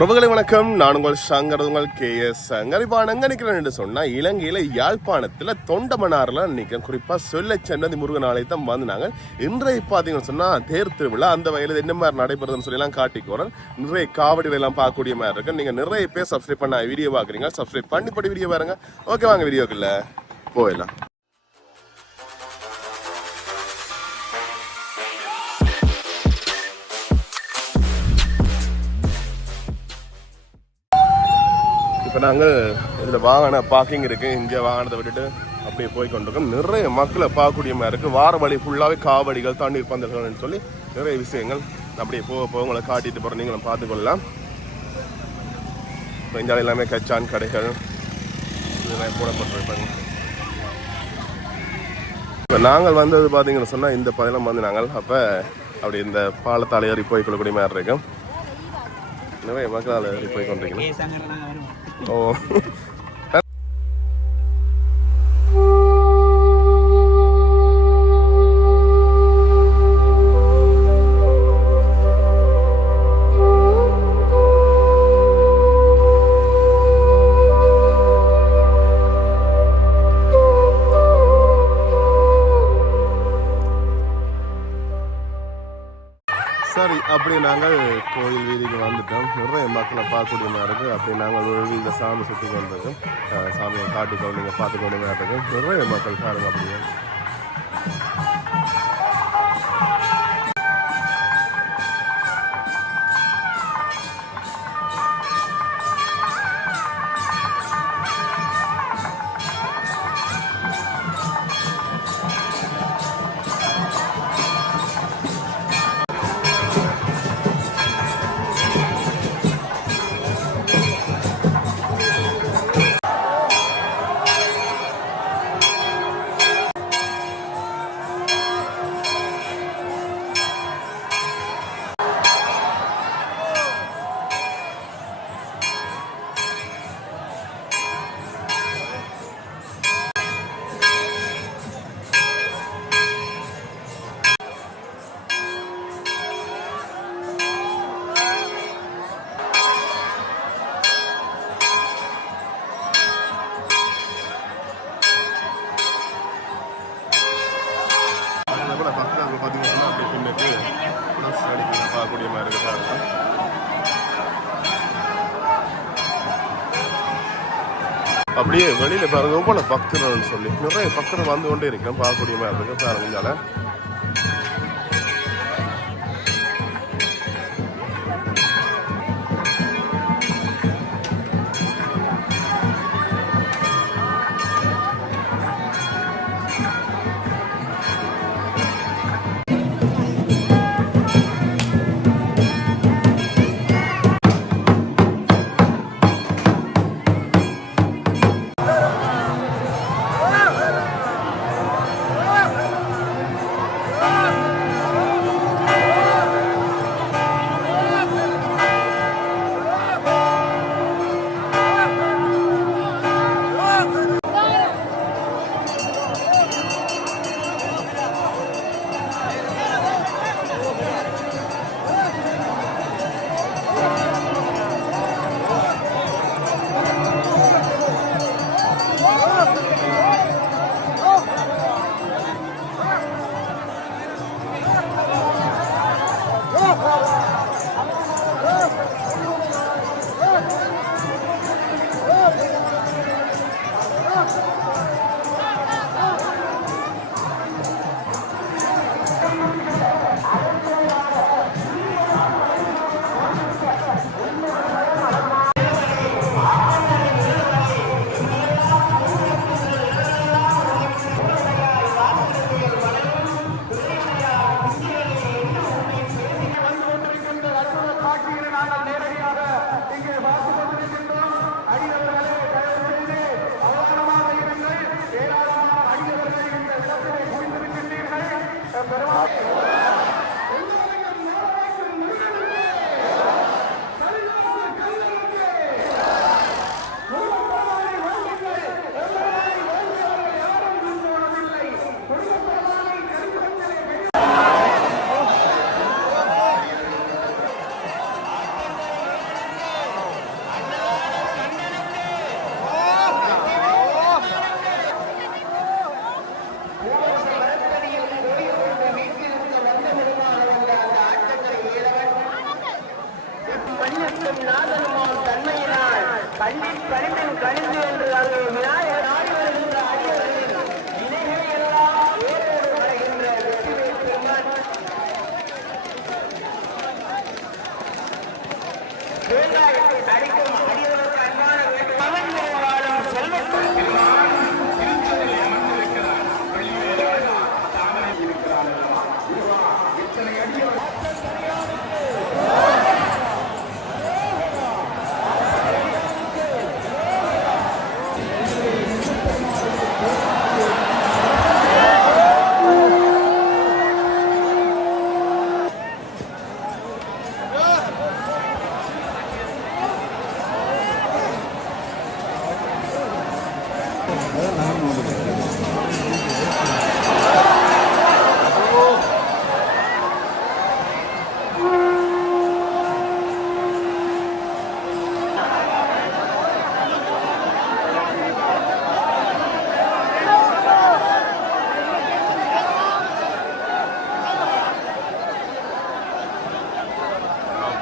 உறவுகளை வணக்கம். நான் உங்கள் சங்கர் உங்கள் கே எஸ் சங்கர். இப்போ நான் நிற்கிறேன் என்று சொன்னால் இலங்கையில் யாழ்ப்பாணத்தில் தொண்டமனாரில் நிற்கிறேன் குறிப்பாக சொல்ல சென்னதி முருகன் ஆலயத்தான் வந்தாங்க இன்றைய பார்த்தீங்கன்னு சொன்னால் தேர் திருவிழா அந்த வகையில் என்ன மாதிரி நடைபெறுதுன்னு சொல்லலாம் காட்டிக்கோறேன் நிறைய காவடிகளெல்லாம் பார்க்கக்கூடிய மாதிரி இருக்கு. நீங்கள் நிறைய பேர் சப்ஸ்கிரைப் பண்ண வீடியோ பார்க்குறீங்க சப்ஸ்கிரைப் பண்ணி படி வீடியோ பாருங்க. ஓகே வாங்க வீடியோக்குள்ள போயிடலாம். இப்போ நாங்கள் இதில் வாகன பார்க்கிங் இருக்குது இங்கே வாகனத்தை விட்டுட்டு அப்படியே போய் கொண்டிருக்கோம். நிறைய மக்களை பார்க்கக்கூடிய மாதிரி இருக்குது வார வழி ஃபுல்லாகவே காவடிகள் தண்ணீர் பந்தல்கள்னு சொல்லி நிறைய விஷயங்கள் அப்படியே போக போக உங்களை காட்டிட்டு போகிற நீங்களும் பார்த்துக்கொள்ளலாம் இப்போ இந்தியாவில் எல்லாமே கச்சான் கடைகள். இதெல்லாம் போடப்பட்டிருப்பாங்க. இப்போ நாங்கள் வந்தது பார்த்தீங்கன்னு சொன்னால் இந்த பகுதியில் வந்து நாங்கள் அப்போ அப்படி இந்த பாலத்தால் ஏறி போய் கொள்ளக்கூடிய மாதிரி இருக்கும் நிறைய மக்களால் ஏறி போய் கொண்டிருக்கணும் ஏ சங்கர் நாங்க வருவோம் ஓ சரி அப்படி நாங்கள் கோயில் வீதிக்கு வந்துட்டோம். நிறைய மக்களை பார்க்கக்கூடிய மாதிரி இருக்குது. அப்படி நாங்கள் ஒரு வீதியில் சாமி சுற்றி கொண்டிருக்கோம். சாமியை காட்டிக்கொண்டு நீங்கள் பார்த்துக்கொண்டு மாதிரி இருக்கும் நிறைய மக்கள் காரணம் அப்படியே. அப்படியே பாருங்கள் பாருங்க பக்தர்கள் சொல்லி நிறைய பக்தர்கள் வந்து கொண்டே இருக்கேன் பார்க்கக்கூடிய மாதிரி இருக்கு பாருங்க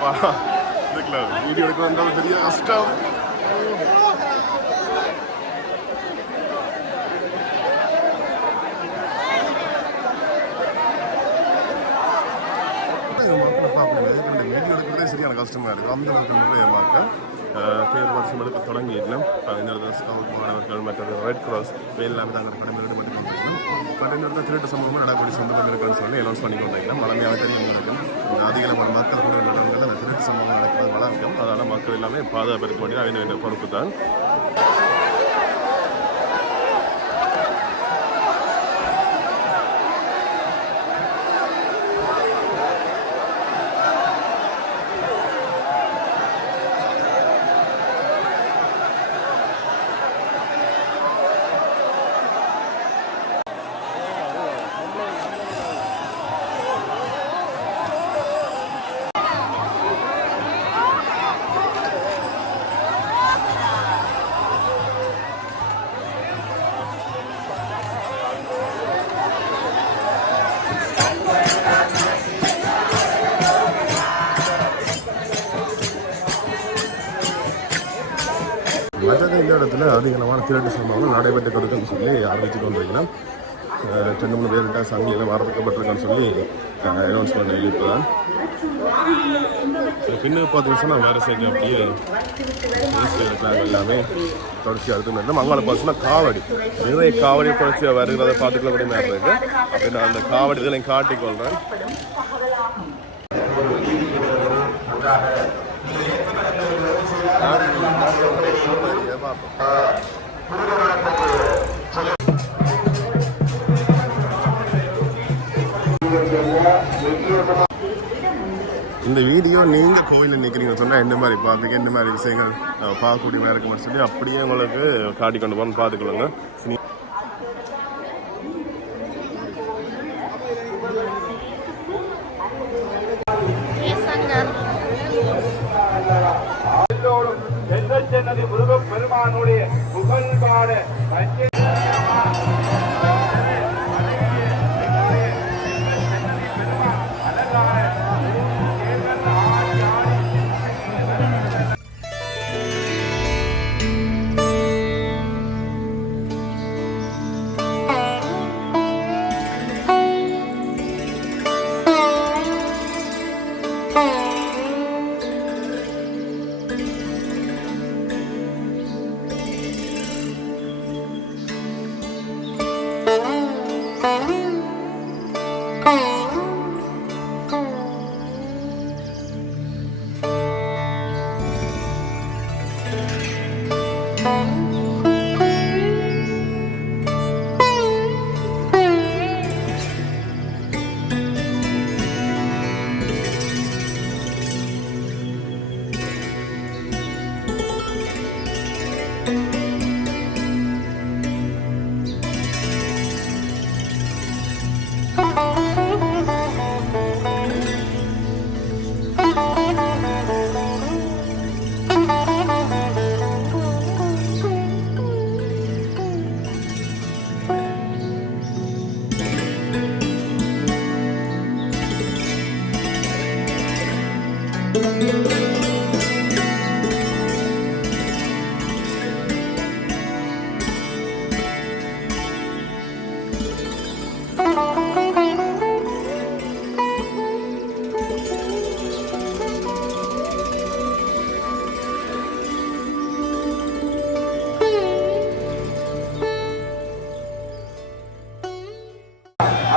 அப்பா இதுக்குல வீடியோ எடுக்கிறது பெரிய கஷ்டம். வீடியோ எடுக்கிறதே சரியான கஷ்டமா இருக்கு. அந்த அளவுக்கு நிறைய பார்க்க பேர் வருஷம் எடுக்க தொடங்கிடலாம் இந்த இடத்துல ஸ்கவுட் மாணவர்கள் மற்றது ரெட் கிராஸ் எல்லாமே தங்கள் கடமை ஈடுபட்டு கொண்டிருக்கணும் பட் இந்த இடத்துல திருட்டு சம்பவமும் நடக்கக்கூடிய சொந்தம் இருக்குன்னு சொல்லி அனௌன்ஸ் பண்ணி கொண்டிருக்கலாம் மழமையாக தெரியும் இருக்கும் அதிகளமான மக்கள் கூட நடனங்கள் அந்த திருட்டு சம்பவம் நடக்கிறது வளர்க்கும். அதனால் மக்கள் எல்லாமே பாதுகாப்பு இருக்க வேண்டியது அவங்க வேண்டிய பொறுப்பு தான் திருட்டு நடைபெற்று கொடுக்குன்னு சொல்லி ஆரம்பித்து கொண்டிருக்கிறோம் அஹ் ரெண்டு மூணு பேர்கிட்ட சங்கிலியில் வரப்பட்டிருக்கேன்னு சொல்லி அனௌன்ஸ் பண்ண இப்போ தான் பின்னுக்கு பார்த்தீங்கன்னா சொன்னால் வேறு சைடு அப்படியே ஈஸ்டர் இருக்காங்க எல்லாமே தொடர்ச்சி அடுத்து மங்கள பார்த்தீங்கன்னா காவடி. நிறைய காவடி தொடர்ச்சியாக வருகிறத பார்த்துக்கலாம் கூட நேரம் இருக்கு அப்படி நான் அந்த காவடி இதெல்லாம் காட்டிக்கொள்கிறேன் இந்த நீங்கள் கோயிலில் நிற்கிறீங்கன்னு சொன்னால் என்ன மாதிரி பார்த்துக்க என்ன மாதிரி விஷயங்கள் பார்க்கக்கூடிய மாதிரி இருக்குமான்னு சொல்லி அப்படியே உங்களுக்கு காட்டி கொண்டு போகணும்னு பார்த்துக்கொள்ளுங்க.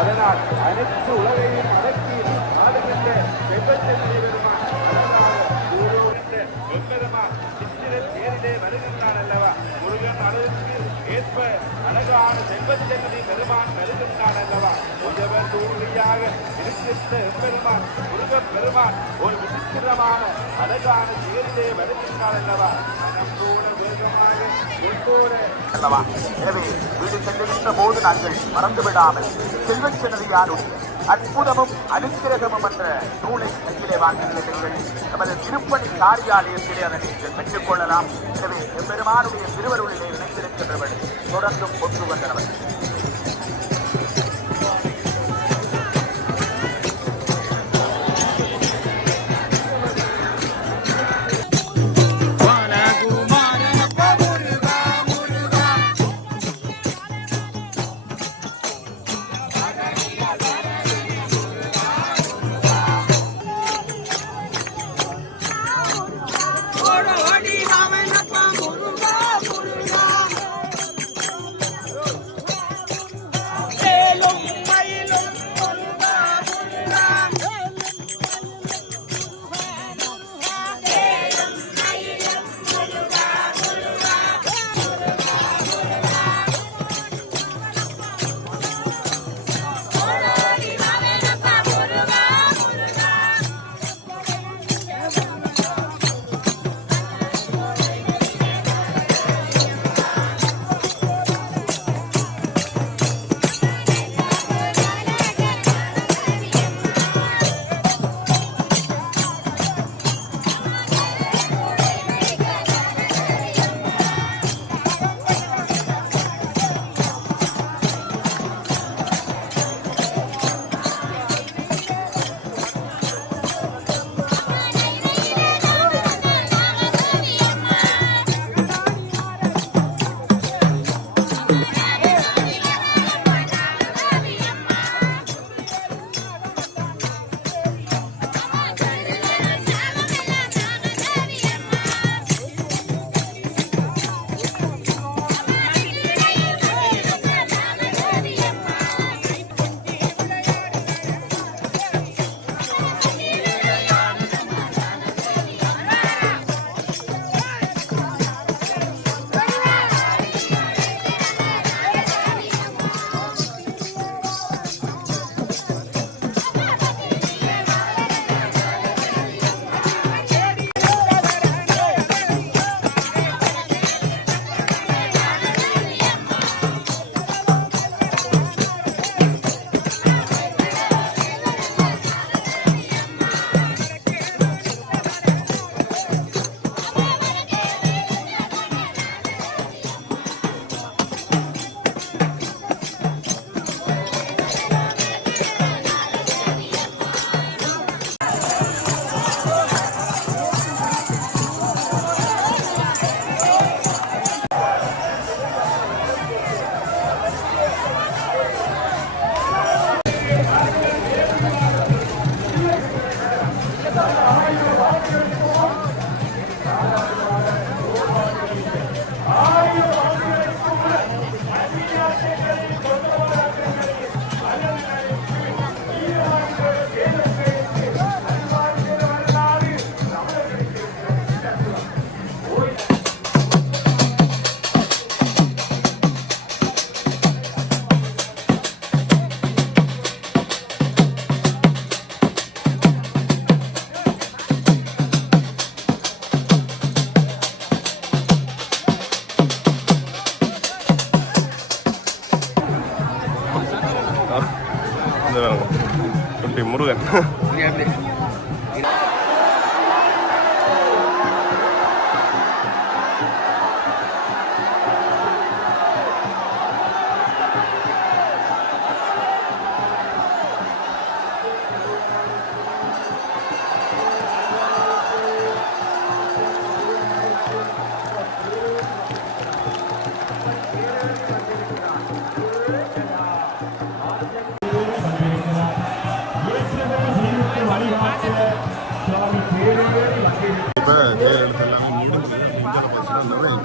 அதனால் அனைத்து உலகையும் அடக்கி ஆளுகின்ற செல்வச்செல்வி பெருமான் அழகாக ஊரோடு அல்லவா? முருகன் அழகுக்கு ஏற்ப அழகான செல்வச்சென்னதி பெருமான் வருகின்றான் அல்லவா? உதவ தூளியாக இருக்கின்ற பெருமான் முருக பெருமான் ஒரு விசித்திரமான அழகான செயலிலே வருகின்றார் அல்லவா? மனம் வேகமாக அல்லவா? எனவே வீடு சென்றிருந்த போது நாங்கள் மறந்துவிடாமல் செல்வச் செனதியாரும் அற்புதமும் அனுக்கிரகமும் என்ற நூலை கையிலே வாங்கியிருக்கிறீர்கள் நமது திருப்பணி காரியாலயத்திலே அதனை நீங்கள் பெற்றுக் கொள்ளலாம். எனவே எம்பெருமானுடைய திருவருளிலே இணைந்திருக்கின்றவர்கள் தொடர்ந்தும் கொண்டு வந்தவர்கள்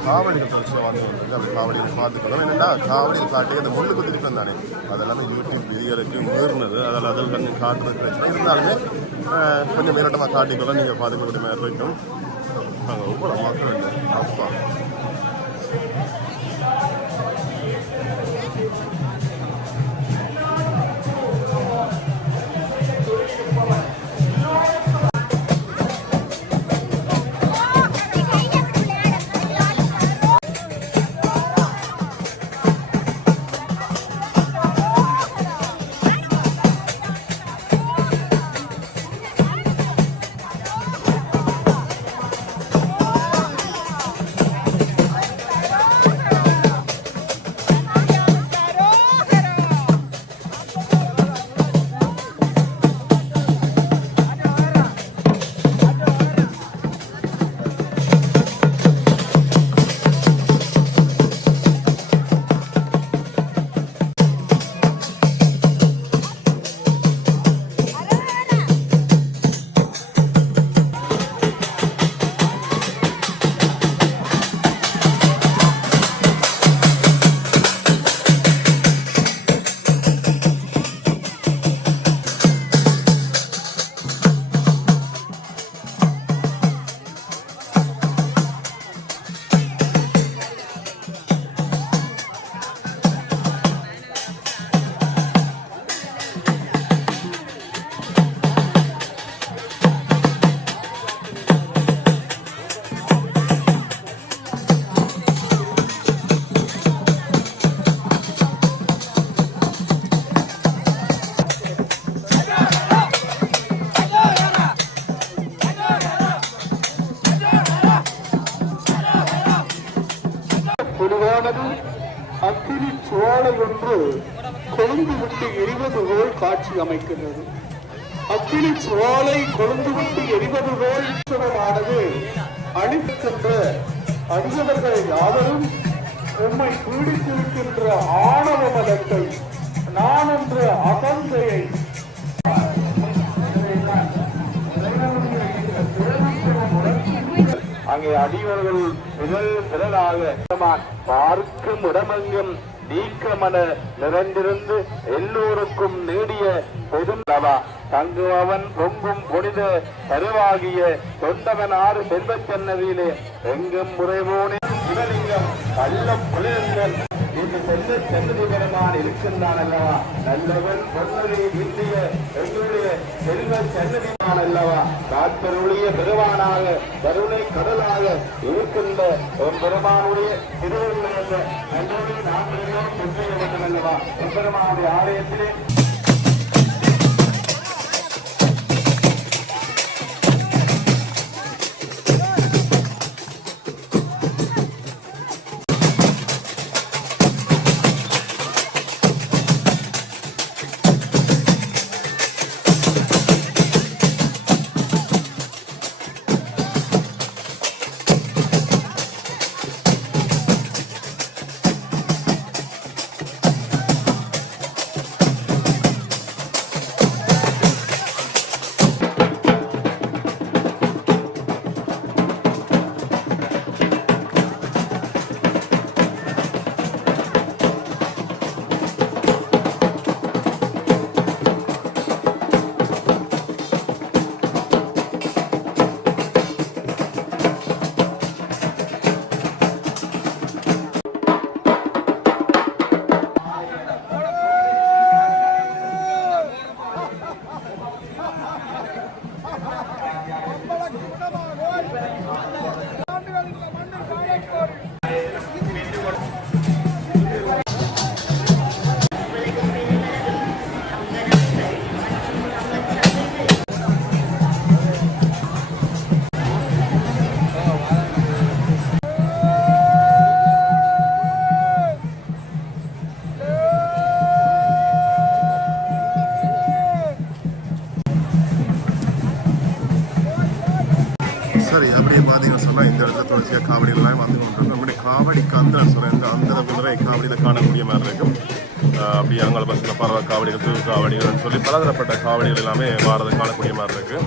பார்த்தீங்கன்னா காவடிகள் தொடர்ச்சியாக வந்து வந்துருக்கு அந்த காவடிகள் என்னென்னா காவடிகள் காட்டி அந்த முள்ளுக்கு திருப்பி வந்தானே. அதெல்லாமே யூடியூப் வீடியோக்கு மீறினது அதில் அதில் கொஞ்சம் காட்டுறது பிரச்சனை. இருந்தாலுமே கொஞ்சம் மேலோட்டமாக காட்டிக்கலாம் நீங்கள் பார்த்துக்கக்கூடிய மாதிரி இருக்கும் நாங்கள் ரொம்ப மக்கள் அப்பா அணிவிக்கின்ற அடியவர்கள் யாவரும் உம்மை பீடித்திருக்கின்ற ஆணவ மதத்தை நான் என்ற அகந்தையை அங்கே அடியவர்கள் முதல் திரளாக பார்க்கும் இடமெங்கும் நீக்கமன நிறைந்திருந்து எல்லோருக்கும் நீடிய பொதுநலா தங்குபவன் பொங்கும் புனித கருவாகிய தொண்டவன் ஆறு செல்வச் சன்னதியிலே எங்கும் முறைவோனே சிவலிங்கம் கள்ளம் புலிருங்கள் இந்த செல்வ சன்னதி பெருமான் இருக்கின்றான் அல்லவா நல்லவன் பொன்னொழி இந்திய எங்களுடைய செல்வ சன்னதிதான் அல்லவா காத்தருளிய பெருமானாக கருணை கடலாக இருக்கின்ற பெருமானுடைய திருவள்ளுவர் நன்றி நாம் எல்லோரும் அல்லவா பெருமானுடைய ஆலயத்திலே பலதரப்பட்ட காவடிகள் எல்லாமே பாரதம் காணக்கூடிய மாதிரி இருக்கு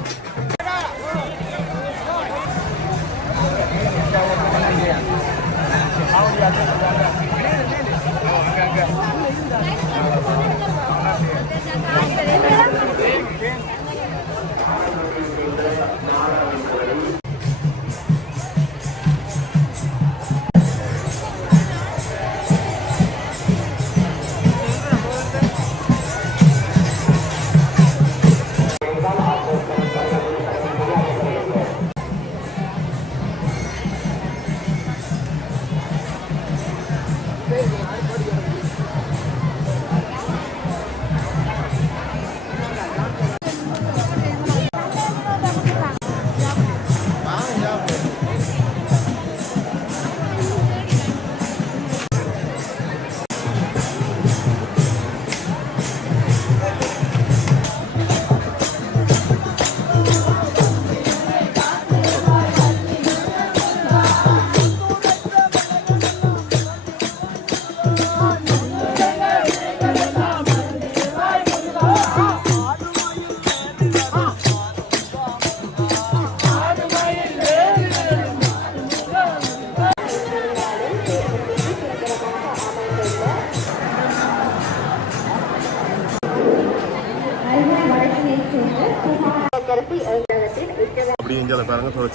அப்படியே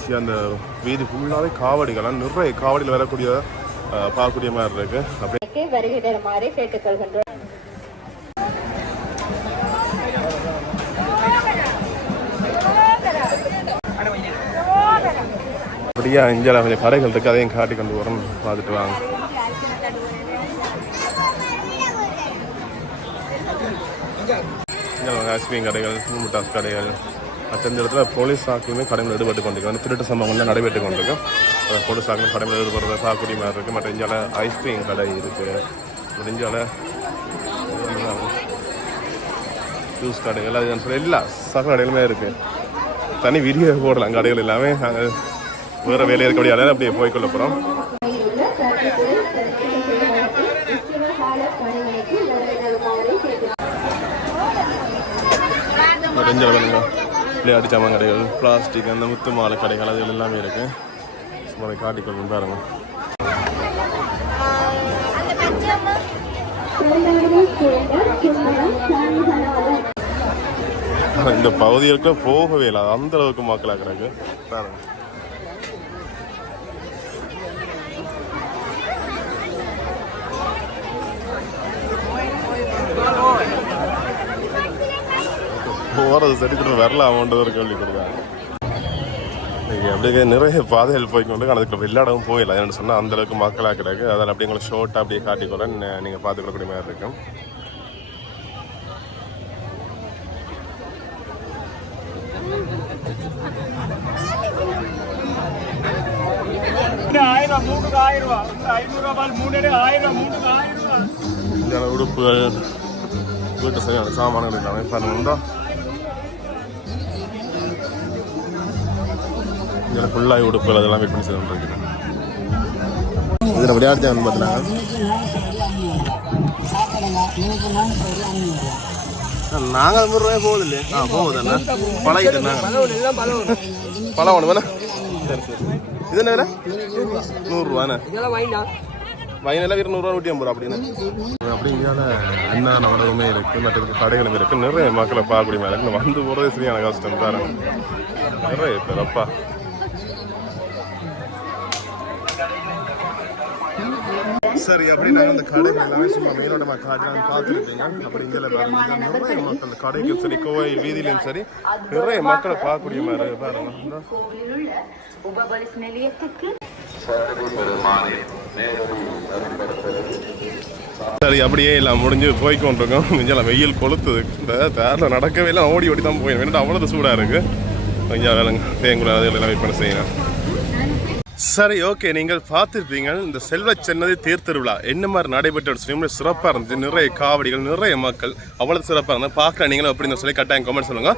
தொடர்ச்சியாக அந்த வீதி ஃபுல்லாகவே காவடிகள்லாம் நிறைய காவடியில் வரக்கூடிய பார்க்கக்கூடிய மாதிரி இருக்கு. அப்படியே வருகை தருமாறு கேட்டுக்கொள்கின்றோம். அப்படியே இந்தியாவில் கொஞ்சம் கடைகள் இருக்கு அதையும் காட்டி கொண்டு வரோம் பார்த்துட்டு வாங்க. ஐஸ்கிரீம் கடைகள் முட்டாஸ் கடைகள். மற்ற இந்த இடத்துல போலீஸ் சாக்கியுமே கடையில் ஈடுபட்டு கொண்டிருக்காங்க திருட்டு சம்பவங்கள்லாம் நடைபெற்று கொண்டிருக்கு. அந்த போலீஸ் ஆக்கியும் கடையில் ஈடுபடுறத சாக்குடி மாதிரி இருக்குது மற்ற இந்தியாவில் ஐஸ்கிரீம் கடை இருக்குது முடிஞ்சால ஜூஸ் கடைகள் அது சொல்லி எல்லா சகல கடைகளுமே இருக்குது தனி விரிய போடலாம். கடைகள் எல்லாமே நாங்கள் வேறு வேலையை இருக்கக்கூடிய அப்படியே போய்க்கொள்ள போகிறோம் உள்ள விளையாட்டு சாமான் கடைகள் பிளாஸ்டிக் அந்த முத்து மாலை கடைகள் அது எல்லாமே இருக்கு. சும்மா அதை காட்டிக்கொள்ளும் பாருங்க. இந்த பகுதிகளுக்கு போகவே இல்லை. அந்த அளவுக்கு மக்களாக கிடக்கு பாருங்க. போகிறது சரித்திரம் வரல அவன்ட்டு ஒரு கேள்வி கொடுத்தாங்க அப்படியே நிறைய பாதைகள் போய்க்கொண்டு அதுக்கு விளையாடவும் போயிடல ஏன்னு சொன்னால் அந்த அளவுக்கு மக்களாக கிடக்கு. அதில் அப்படியே உங்களை ஷோர்ட்டாக அப்படியே காட்டிக்கொள்ள நீங்கள் பார்த்துக்கக்கூடிய மாதிரி இருக்கும். உடுப்புகள் வீட்டு சரியான சாமான்கள் எல்லாமே பண்ணுவோம் இதில் ஃபுல்லாக உடுப்புகள் அதெல்லாம் விற்பனை செய்து கொண்டிருக்கிறேன். இதில் விளையாட்டு வந்து பார்த்தீங்கன்னா நாங்கள் நூறு ரூபாய் போகுது இல்லையா? ஆ போகுது அண்ணா. பழகிட்டு நாங்கள் பழம் ஒன்று வேணா. சரி சரி. இது என்ன விலை? நூறுரூவாண்ணே. வயனில் இருநூறுவா நூற்றி ஐம்பது அப்படின்னு. அப்படிங்கால அண்ணா உணவுமே இருக்கு மற்ற கடைகளும் இருக்கு. நிறைய மக்களை பார்க்கக்கூடிய மேலே வந்து போகிறதே சரியான கஷ்டம் பாருங்க நிறைய பேர் அப்பா. சரி அப்படி நாங்கள் அந்த கடைகள் எல்லாமே சும்மா மேலோட்டமாக காட்டலாம் பார்த்துருப்பீங்க. அப்படி இங்கே நிறைய மக்கள் அந்த கடைக்கும் சரி கோவை வீதியிலையும் சரி நிறைய மக்களை பார்க்கக்கூடிய மாதிரி பாருங்க. கோவிலில் உள்ள உபபலிஸ் நிலையத்துக்கு சரி அப்படியே எல்லாம் முடிஞ்சு போய் கொண்டிருக்கோம் கொஞ்சம் வெயில் கொளுத்துது. இந்த தேரில் நடக்கவே இல்லை ஓடி ஓடி தான் போயிடும் வேணும் அவ்வளோ சூடாக இருக்குது கொஞ்சம் வேலைங்க தேங்குல அதெல்லாம் விற்பனை செய்யணும். சரி ஓகே. நீங்கள் பார்த்துருப்பீங்க இந்த செல்வ சென்னதி தேர் திருவிழா. என்ன மாதிரி நடைபெற்ற ரொம்ப சிறப்பாக இருந்துச்சு. நிறைய காவடிகள் நிறைய மக்கள். அவ்வளோ சிறப்பாக இருந்தால் பார்க்குற நீங்களும் அப்படின்னு சொல்லி கட்டாயம் கமெண்ட் சொல்லுங்க.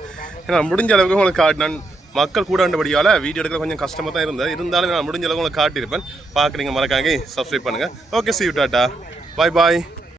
ஏன்னா முடிஞ்ச அளவுக்கு உங்களுக்கு காட்டினான். மக்கள் கூடாண்டபடியால் வீடியோ எடுக்க கொஞ்சம் கஷ்டமாக தான் இருந்தது. இருந்தாலும் நான் முடிஞ்ச அளவுக்கு உங்களுக்கு காட்டியிருப்பேன். பார்க்குறீங்க மறக்காங்க சப்ஸ்கிரைப் பண்ணுங்கள் okay see tata bye bye